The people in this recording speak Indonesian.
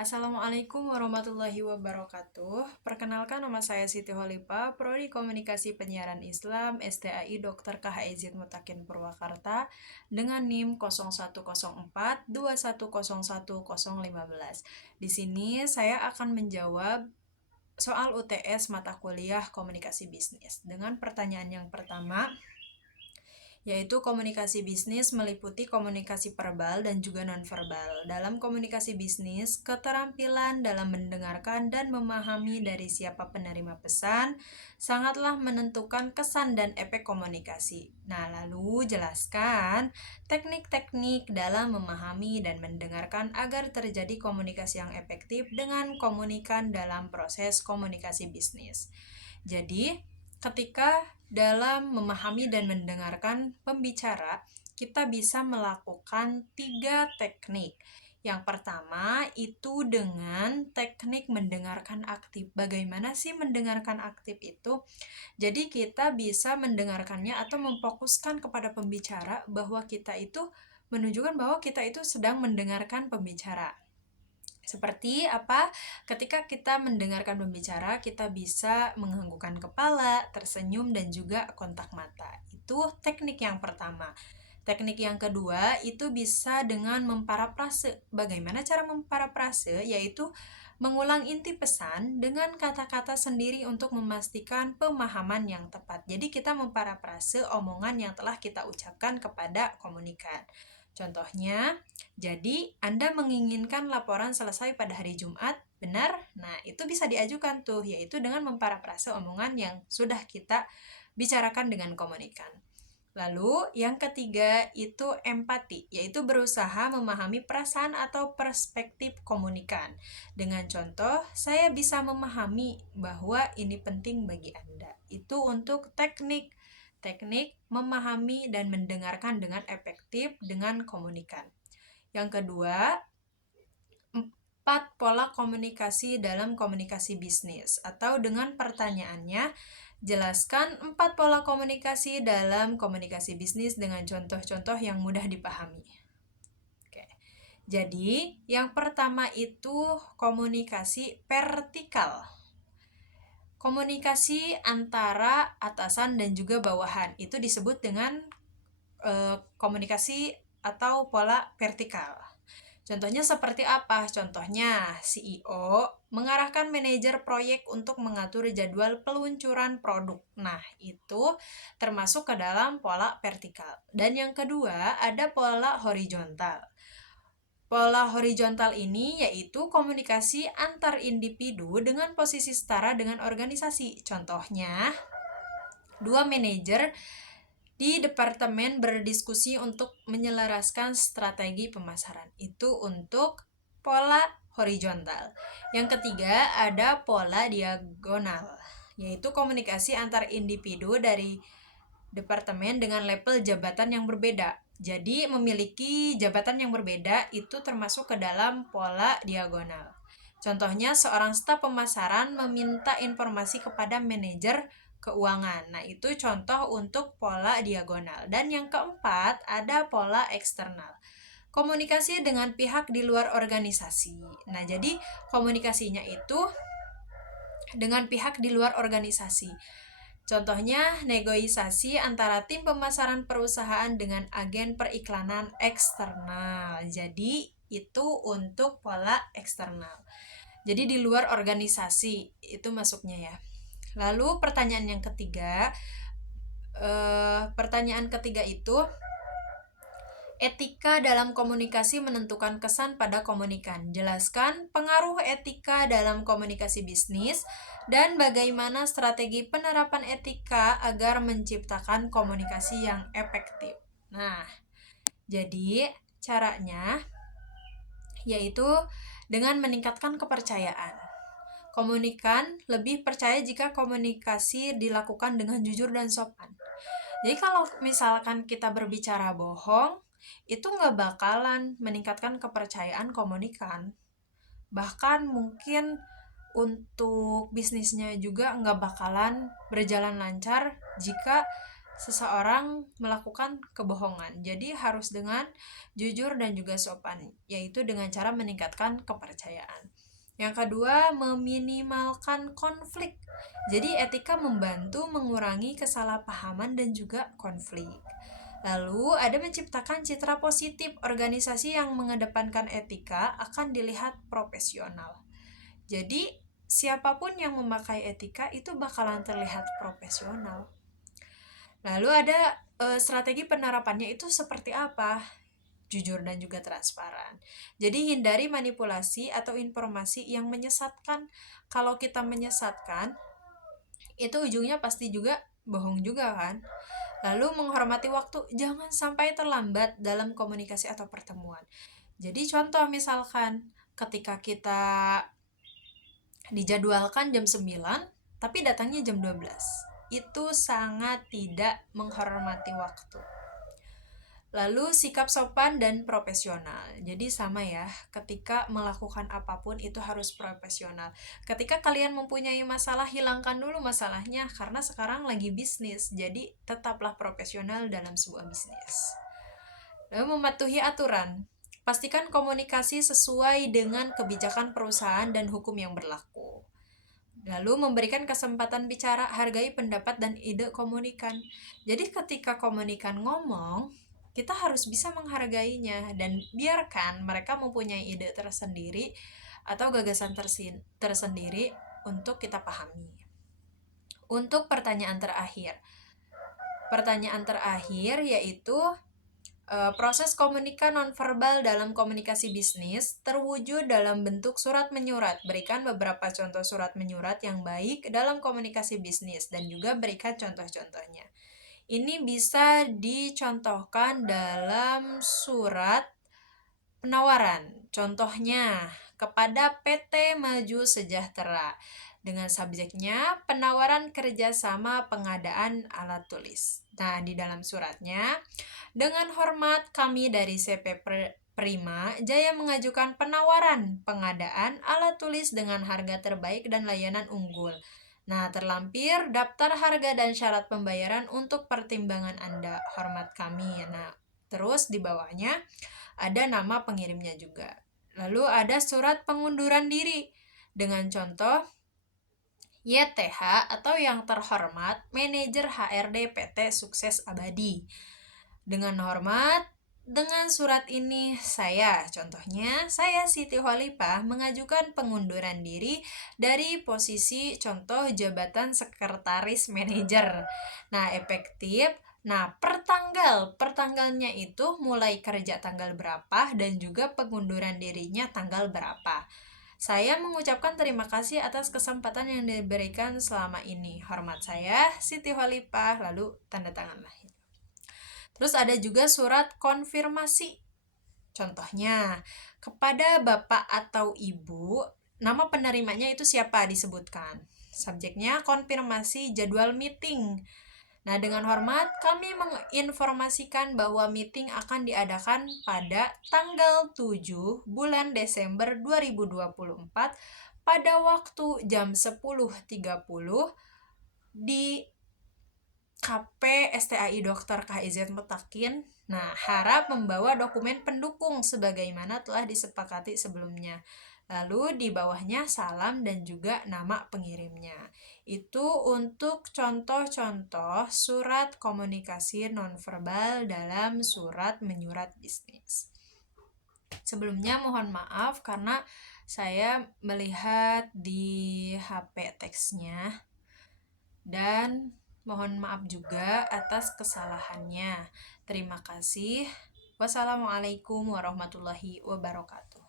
Assalamualaikum warahmatullahi wabarakatuh. Perkenalkan, nama saya Siti Holipa, Prodi Komunikasi Penyiaran Islam, STAI Dr. KHIZ Mutakin Purwakarta dengan NIM 010421010015. Di sini saya akan menjawab soal UTS mata kuliah Komunikasi Bisnis dengan pertanyaan yang pertama, yaitu komunikasi bisnis meliputi komunikasi verbal dan juga nonverbal. Dalam komunikasi bisnis, keterampilan dalam mendengarkan dan memahami dari siapa penerima pesan sangatlah menentukan kesan dan efek komunikasi. Nah, lalu jelaskan teknik-teknik dalam memahami dan mendengarkan agar terjadi komunikasi yang efektif dengan komunikan dalam proses komunikasi bisnis. Jadi, ketika dalam memahami dan mendengarkan pembicara, kita bisa melakukan 3 teknik. Yang pertama itu dengan teknik mendengarkan aktif. Bagaimana sih mendengarkan aktif itu? Jadi kita bisa mendengarkannya atau memfokuskan kepada pembicara bahwa kita itu menunjukkan bahwa kita itu sedang mendengarkan pembicara. Seperti apa? Ketika kita mendengarkan pembicara, kita bisa menganggukkan kepala, tersenyum, dan juga kontak mata. Itu teknik yang pertama. Teknik yang kedua itu bisa dengan memparafrase. Bagaimana cara memparafrase? Yaitu mengulang inti pesan dengan kata-kata sendiri untuk memastikan pemahaman yang tepat. Jadi kita memparafrase omongan yang telah kita ucapkan kepada komunikan. Contohnya, jadi Anda menginginkan laporan selesai pada hari Jumat, benar? Nah, itu bisa diajukan tuh, yaitu dengan memparafrase omongan yang sudah kita bicarakan dengan komunikan. Lalu, yang ketiga itu empati, yaitu berusaha memahami perasaan atau perspektif komunikan. Dengan contoh, saya bisa memahami bahwa ini penting bagi Anda. Itu untuk teknik memahami dan mendengarkan dengan efektif dengan komunikan. Yang kedua, 4 pola komunikasi dalam komunikasi bisnis, atau dengan pertanyaannya, jelaskan 4 pola komunikasi dalam komunikasi bisnis dengan contoh-contoh yang mudah dipahami. Oke. Jadi, yang pertama itu komunikasi vertikal. Komunikasi antara atasan dan juga bawahan itu disebut dengan komunikasi atau pola vertikal. Contohnya seperti apa? Contohnya, CEO mengarahkan manajer proyek untuk mengatur jadwal peluncuran produk. Nah, itu termasuk ke dalam pola vertikal. Dan yang kedua, ada pola horizontal. Pola horizontal ini yaitu komunikasi antar individu dengan posisi setara dengan organisasi. Contohnya, dua manajer di departemen berdiskusi untuk menyelaraskan strategi pemasaran. Itu untuk pola horizontal. Yang ketiga ada pola diagonal, yaitu komunikasi antar individu dari departemen dengan level jabatan yang berbeda. Jadi memiliki jabatan yang berbeda itu termasuk ke dalam pola diagonal. Contohnya, seorang staf pemasaran meminta informasi kepada manajer keuangan. Nah, itu contoh untuk pola diagonal. Dan yang keempat, ada pola eksternal. Komunikasi dengan pihak di luar organisasi. Nah, jadi komunikasinya itu dengan pihak di luar organisasi. Contohnya, negosiasi antara tim pemasaran perusahaan dengan agen periklanan eksternal. Jadi, itu untuk pola eksternal. Jadi, di luar organisasi, itu masuknya ya. Lalu, pertanyaan ketiga itu, etika dalam komunikasi menentukan kesan pada komunikan. Jelaskan pengaruh etika dalam komunikasi bisnis dan bagaimana strategi penerapan etika agar menciptakan komunikasi yang efektif. Nah, jadi caranya yaitu dengan meningkatkan kepercayaan. Komunikan lebih percaya jika komunikasi dilakukan dengan jujur dan sopan. Jadi kalau misalkan kita berbicara bohong, itu nggak bakalan meningkatkan kepercayaan komunikan. Bahkan mungkin untuk bisnisnya juga nggak bakalan berjalan lancar jika seseorang melakukan kebohongan. Jadi harus dengan jujur dan juga sopan, yaitu dengan cara meningkatkan kepercayaan. Yang kedua, meminimalkan konflik. Jadi etika membantu mengurangi kesalahpahaman dan juga konflik. Lalu ada menciptakan citra positif. Organisasi yang mengedepankan etika akan dilihat profesional. Jadi siapapun yang memakai etika itu bakalan terlihat profesional. Lalu ada strategi penerapannya itu seperti apa? Jujur dan juga transparan. Jadi hindari manipulasi atau informasi yang menyesatkan. Kalau kita menyesatkan, itu ujungnya pasti juga bohong juga kan. Lalu menghormati waktu, jangan sampai terlambat dalam komunikasi atau pertemuan. Jadi contoh misalkan ketika kita dijadwalkan jam 9 tapi datangnya jam 12. Itu sangat tidak menghormati waktu. Lalu sikap sopan dan profesional. Jadi sama ya, ketika melakukan apapun itu harus profesional. Ketika kalian mempunyai masalah, hilangkan dulu masalahnya karena sekarang lagi bisnis. Jadi tetaplah profesional dalam sebuah bisnis. Lalu mematuhi aturan. Pastikan komunikasi sesuai dengan kebijakan perusahaan dan hukum yang berlaku. Lalu memberikan kesempatan bicara, hargai pendapat dan ide komunikan. Jadi ketika komunikan ngomong, kita harus bisa menghargainya dan biarkan mereka mempunyai ide tersendiri atau gagasan tersendiri untuk kita pahami. Untuk pertanyaan terakhir yaitu proses komunika nonverbal dalam komunikasi bisnis terwujud dalam bentuk surat menyurat. Berikan beberapa contoh surat menyurat yang baik dalam komunikasi bisnis dan juga berikan contoh-contohnya. Ini bisa dicontohkan dalam surat penawaran. Contohnya, kepada PT Maju Sejahtera. Dengan subjeknya, penawaran kerjasama pengadaan alat tulis. Nah, di dalam suratnya, dengan hormat kami dari CP Prima Jaya mengajukan penawaran pengadaan alat tulis dengan harga terbaik dan layanan unggul. Nah, terlampir daftar harga dan syarat pembayaran untuk pertimbangan Anda. Hormat kami. Nah, terus di bawahnya ada nama pengirimnya juga. Lalu ada surat pengunduran diri dengan contoh YTH atau yang terhormat manajer HRD PT Sukses Abadi. Dengan hormat, dengan surat ini contohnya saya Siti Khalifah mengajukan pengunduran diri dari posisi contoh jabatan sekretaris manajer. Nah, efektif. Nah, pertanggalnya itu mulai kerja tanggal berapa dan juga pengunduran dirinya tanggal berapa. Saya mengucapkan terima kasih atas kesempatan yang diberikan selama ini. Hormat saya, Siti Khalifah, lalu tanda tangan lahir. Terus ada juga surat konfirmasi. Contohnya, kepada Bapak atau Ibu, nama penerimanya itu siapa disebutkan. Subjeknya konfirmasi jadwal meeting. Nah, dengan hormat, kami menginformasikan bahwa meeting akan diadakan pada tanggal 7 bulan Desember 2024 pada waktu jam 10.30 di KP STAI Dr. KIZ Mutakin. Nah, harap membawa dokumen pendukung sebagaimana telah disepakati sebelumnya. Lalu di bawahnya salam dan juga nama pengirimnya. Itu untuk contoh-contoh surat komunikasi nonverbal dalam surat menyurat bisnis. Sebelumnya mohon maaf karena saya melihat di HP teksnya dan mohon maaf juga atas kesalahannya. Terima kasih. Wassalamualaikum warahmatullahi wabarakatuh.